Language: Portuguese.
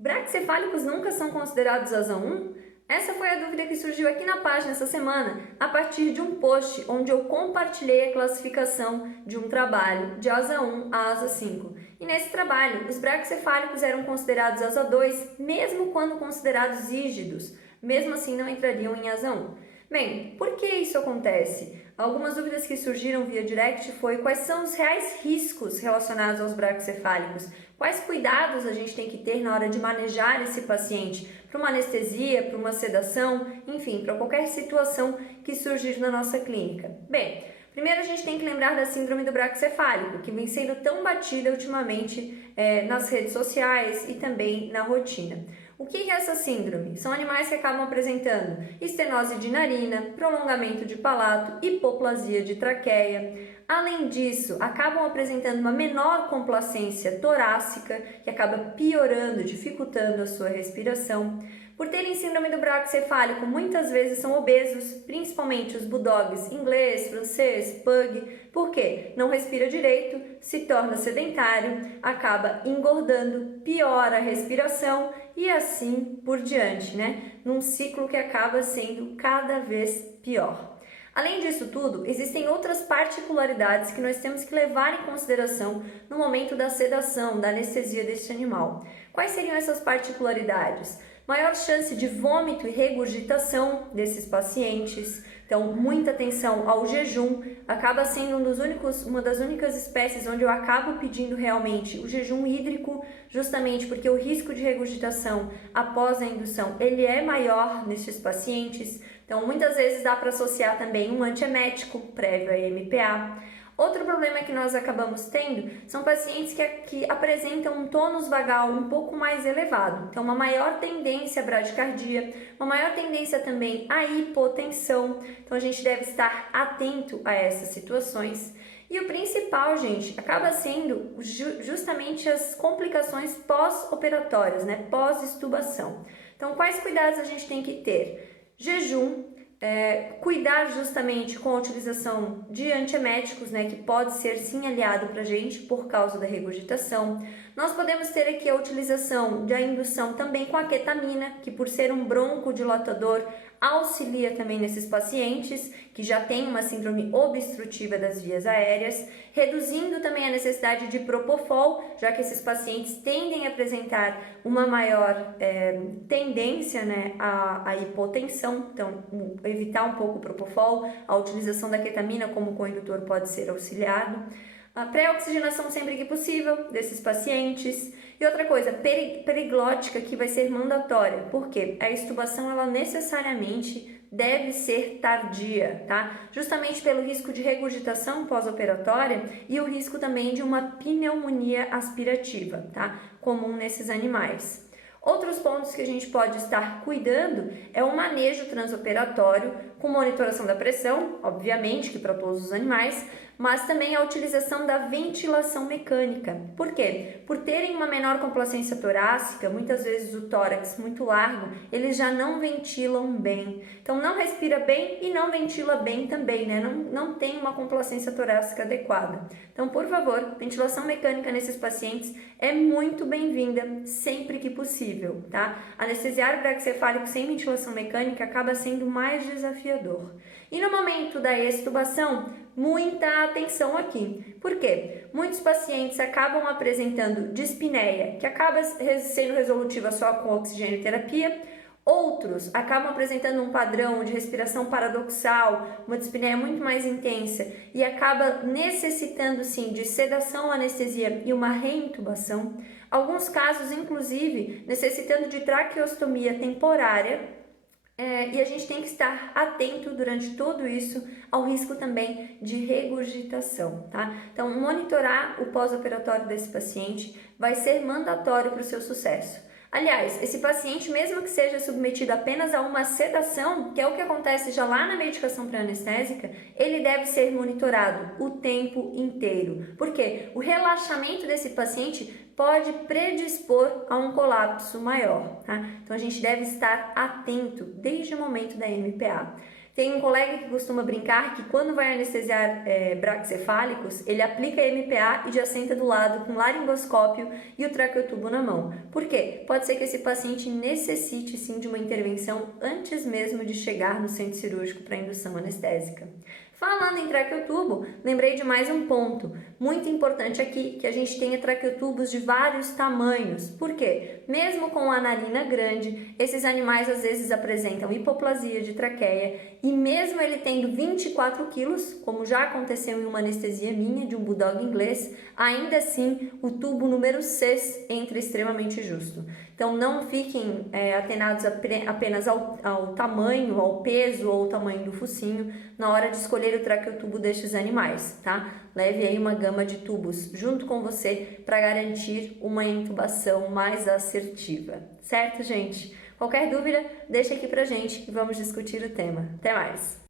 Braquicefálicos nunca são considerados asa 1? Essa foi a dúvida que surgiu aqui na página essa semana, a partir de um post onde eu compartilhei a classificação de um trabalho de asa 1 a asa 5. E nesse trabalho, os braquicefálicos eram considerados asa 2, mesmo quando considerados rígidos. Mesmo assim, não entrariam em asa 1. Bem, por que isso acontece? Algumas dúvidas que surgiram via direct foi quais são os reais riscos relacionados aos braquicefálicos, quais cuidados a gente tem que ter na hora de manejar esse paciente para uma anestesia, para uma sedação, enfim, para qualquer situação que surgir na nossa clínica. Bem, primeiro a gente tem que lembrar da síndrome do braquicefálico, que vem sendo tão batida ultimamente nas redes sociais e também na rotina. O que é essa síndrome? São animais que acabam apresentando estenose de narina, prolongamento de palato, hipoplasia de traqueia. Além disso, acabam apresentando uma menor complacência torácica, que acaba piorando, dificultando a sua respiração. Por terem síndrome do braquicefálico, muitas vezes são obesos, principalmente os bulldogs inglês, francês, pug. Por quê? Não respira direito, se torna sedentário, acaba engordando, piora a respiração e assim por diante, né? Num ciclo que acaba sendo cada vez pior. Além disso tudo, existem outras particularidades que nós temos que levar em consideração no momento da sedação, da anestesia deste animal. Quais seriam essas particularidades? Maior chance de vômito e regurgitação desses pacientes, então muita atenção ao jejum, acaba sendo uma das únicas espécies onde eu acabo pedindo realmente o jejum hídrico, justamente porque o risco de regurgitação após a indução ele é maior nesses pacientes, então muitas vezes dá para associar também um antiemético prévio a MPA. Outro problema que nós acabamos tendo são pacientes que apresentam um tônus vagal um pouco mais elevado, então uma maior tendência à bradicardia, uma maior tendência também à hipotensão, então a gente deve estar atento a essas situações. E o principal, gente, acaba sendo justamente as complicações pós-operatórias, né, pós-extubação. Então, quais cuidados a gente tem que ter? Jejum, cuidar justamente com a utilização de antieméticos, né, que pode ser sim aliado para a gente por causa da regurgitação. Nós podemos ter aqui a utilização da indução também com a ketamina, que por ser um broncodilatador auxilia também nesses pacientes que já têm uma síndrome obstrutiva das vias aéreas, reduzindo também a necessidade de propofol, já que esses pacientes tendem a apresentar uma maior tendência, né, à hipotensão, então evitar um pouco o propofol, a utilização da ketamina como coindutor pode ser auxiliado. A pré-oxigenação sempre que possível desses pacientes. E outra coisa, periglótica que vai ser mandatória, porque a extubação ela necessariamente deve ser tardia, tá? Justamente pelo risco de regurgitação pós-operatória e o risco também de uma pneumonia aspirativa, tá? Comum nesses animais. Outros pontos que a gente pode estar cuidando é o manejo transoperatório com monitoração da pressão, obviamente que para todos os animais, mas também a utilização da ventilação mecânica. Por quê? Por terem uma menor complacência torácica, muitas vezes o tórax muito largo, eles já não ventilam bem. Então não respira bem e não ventila bem também, né? Não tem uma complacência torácica adequada. Então, por favor, ventilação mecânica nesses pacientes é muito bem-vinda sempre que possível, tá? Anestesiar o braquicefálico sem ventilação mecânica acaba sendo mais desafiador. E no momento da extubação, muita atenção aqui. Por quê? Muitos pacientes acabam apresentando dispneia, que acaba sendo resolutiva só com oxigênio terapia. Outros acabam apresentando um padrão de respiração paradoxal, uma dispneia muito mais intensa e acaba necessitando sim de sedação, anestesia e uma reintubação. Alguns casos, inclusive, necessitando de traqueostomia temporária. E a gente tem que estar atento durante tudo isso ao risco também de regurgitação, tá? Então, monitorar o pós-operatório desse paciente vai ser mandatório para o seu sucesso. Aliás, esse paciente, mesmo que seja submetido apenas a uma sedação, que é o que acontece já lá na medicação pré-anestésica, ele deve ser monitorado o tempo inteiro. Por quê? O relaxamento desse paciente pode predispor a um colapso maior, tá? Então a gente deve estar atento desde o momento da MPA. Tem um colega que costuma brincar que quando vai anestesiar braquicefálicos, ele aplica MPA e já senta do lado com laringoscópio e o traqueotubo na mão. Por quê? Pode ser que esse paciente necessite sim de uma intervenção antes mesmo de chegar no centro cirúrgico para indução anestésica. Falando em traqueotubo, lembrei de mais um ponto muito importante aqui, que a gente tenha traqueotubos de vários tamanhos. Por quê? Mesmo com a narina grande, esses animais às vezes apresentam hipoplasia de traqueia e mesmo ele tendo 24 quilos, como já aconteceu em uma anestesia minha de um bulldog inglês, ainda assim o tubo número 6 entra extremamente justo. Então não fiquem atenados apenas ao tamanho, ao peso ou ao tamanho do focinho na hora de escolher o traqueotubo destes animais, tá? Leve aí uma gama de tubos junto com você para garantir uma intubação mais assertiva, certo, gente? Qualquer dúvida, deixa aqui pra gente e vamos discutir o tema. Até mais!